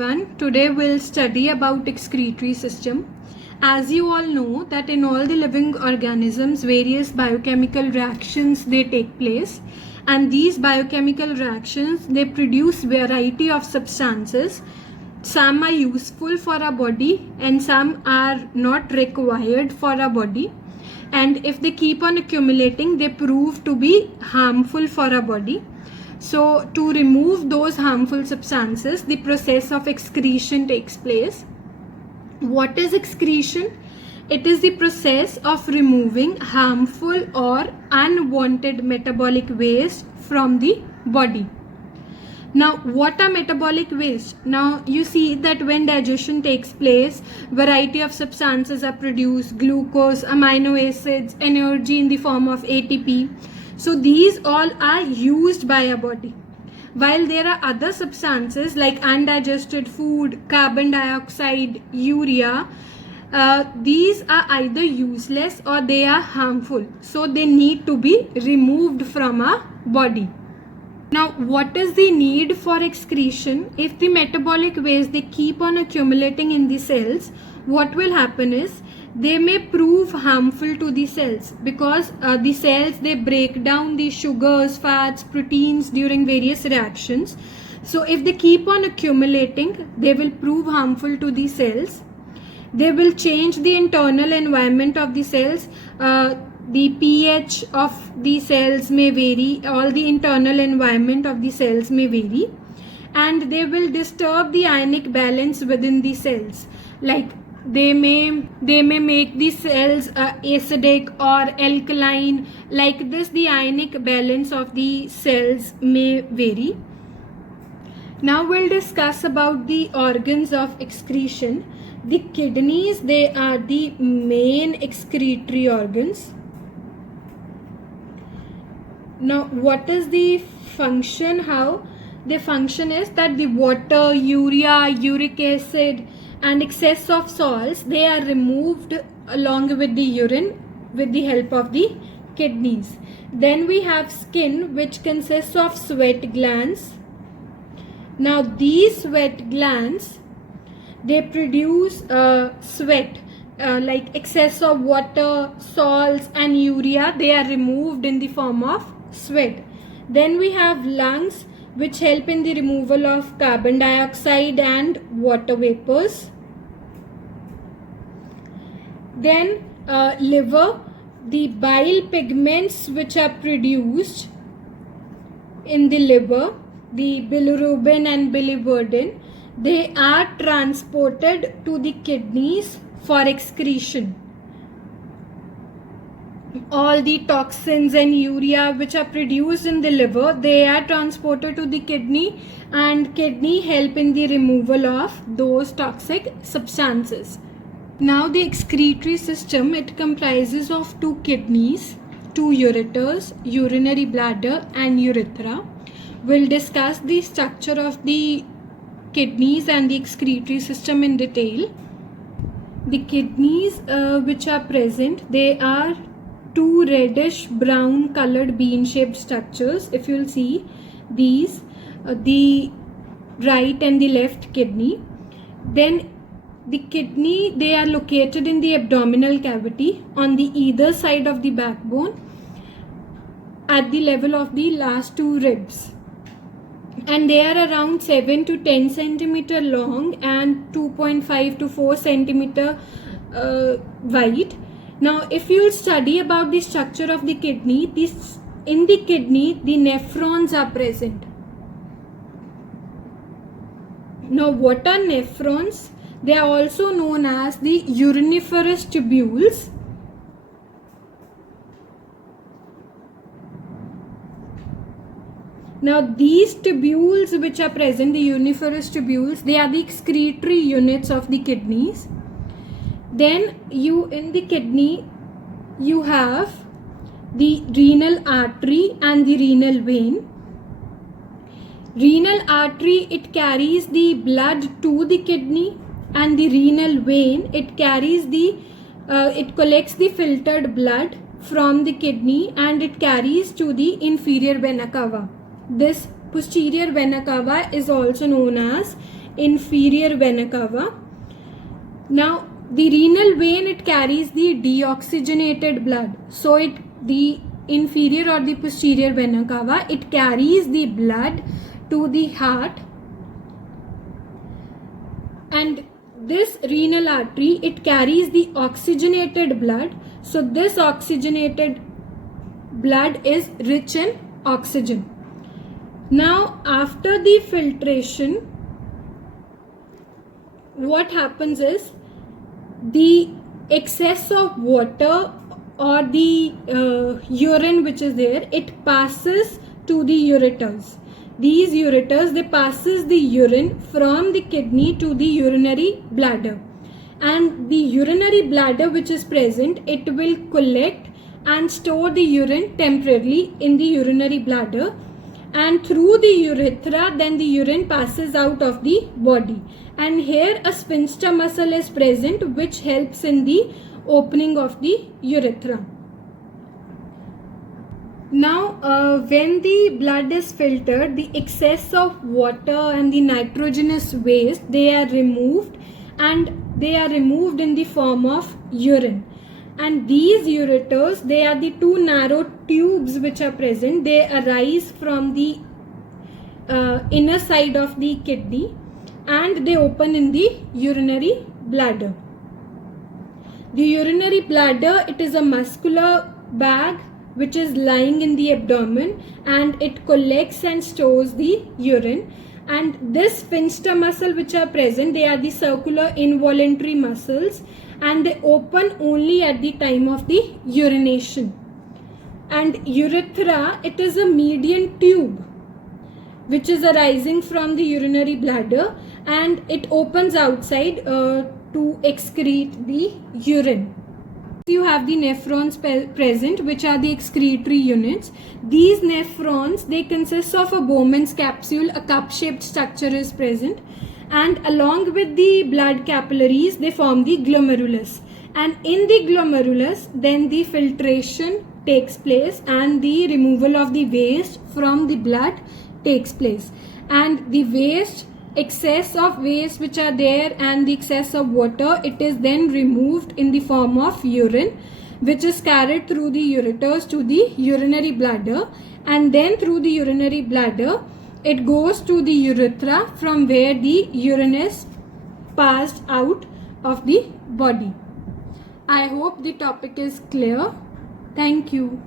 everyone. Today we'll study about excretory system. As you all know that in all the living organisms various biochemical reactions they take place, and these biochemical reactions they produce variety of substances. Some are useful for our body and some are not required for our body, and if they keep on accumulating they prove to be harmful for our body. So to remove those harmful substances, the process of excretion takes place. What is excretion? It is the process of removing harmful or unwanted metabolic waste from the body. Now, what are metabolic waste? Now, you see that when digestion takes place, variety of substances are produced, glucose, amino acids, energy in the form of ATP. So these all are used by our body. While there are other substances like undigested food, carbon dioxide, urea, these are either useless or they are harmful. So they need to be removed from our body. Now, what is the need for excretion? If the metabolic waste they keep on accumulating in the cells, what will happen is they may prove harmful to the cells, because the cells they break down the sugars, fats, proteins during various reactions. So if they keep on accumulating, they will prove harmful to the cells. They will change the internal environment of the cells. The pH of the cells may vary, all the internal environment of the cells may vary, and they will disturb the ionic balance within the cells. Like they may make the cells acidic or alkaline. Like this, the ionic balance of the cells may vary. Now we'll discuss about the organs of excretion. The kidneys, they are the main excretory organs. Now, what is the function? How they function is that the water, urea, uric acid and excess of salts, they are removed along with the urine with the help of the kidneys. Then we have skin, which consists of sweat glands. Now these sweat glands, they produce sweat. Like excess of water, salts and urea, they are removed in the form of sweat. Then we have lungs, which help in the removal of carbon dioxide and water vapors. Then liver, the bile pigments which are produced in the liver, the bilirubin and biliverdin, they are transported to the kidneys for excretion. All the toxins and urea which are produced in the liver, they are transported to the kidney, and kidney help in the removal of those toxic substances. Now the excretory system, it comprises of two kidneys, two ureters, urinary bladder and urethra. We'll discuss the structure of the kidneys and the excretory system in detail. The kidneys which are present, they are two reddish brown colored bean shaped structures. If you'll see these, the right and the left kidney. Then the kidney, they are located in the abdominal cavity on the either side of the backbone at the level of the last two ribs, and they are around 7 to 10 centimeter long and 2.5 to 4 centimeter wide. Now, if you study about the structure of the kidney, in the kidney, the nephrons are present. Now, what are nephrons? They are also known as the uriniferous tubules. Now, these tubules which are present, the uriniferous tubules, they are the excretory units of the kidneys. Then in the kidney, you have the renal artery and the renal vein. Renal artery, it carries the blood to the kidney, and the renal vein, it carries it collects the filtered blood from the kidney and it carries to the inferior vena cava. This posterior vena cava is also known as inferior vena cava. Now the renal vein, it carries the deoxygenated blood. So the inferior or the posterior vena cava, it carries the blood to the heart, and this renal artery, it carries the oxygenated blood. So this oxygenated blood is rich in oxygen. Now after the filtration, what happens is the excess of water or the urine which is there, it passes to the ureters. These ureters, they passes the urine from the kidney to the urinary bladder, and the urinary bladder which is present, it will collect and store the urine temporarily in the urinary bladder, and through the urethra then the urine passes out of the body, and here a sphincter muscle is present which helps in the opening of the urethra. Now when the blood is filtered, the excess of water and the nitrogenous waste, they are removed, and they are removed in the form of urine. And these ureters, they are the two narrow tubes which are present. They arise from the inner side of the kidney, and they open in the urinary bladder. The urinary bladder, it is a muscular bag which is lying in the abdomen, and it collects and stores the urine. And this sphincter muscle which are present, they are the circular involuntary muscles, and they open only at the time of the urination. And urethra, it is a median tube which is arising from the urinary bladder, and it opens outside to excrete the urine. You have the nephrons present, which are the excretory units. These nephrons, they consist of a Bowman's capsule, a cup-shaped structure is present, and along with the blood capillaries, they form the glomerulus. And in the glomerulus, then the filtration takes place, and the removal of the waste from the blood takes place. And the waste, excess of waste which are there, and the excess of water, it is then removed in the form of urine, which is carried through the ureters to the urinary bladder, and then through the urinary bladder it goes to the urethra, from where the urine is passed out of the body. I hope the topic is clear. Thank you.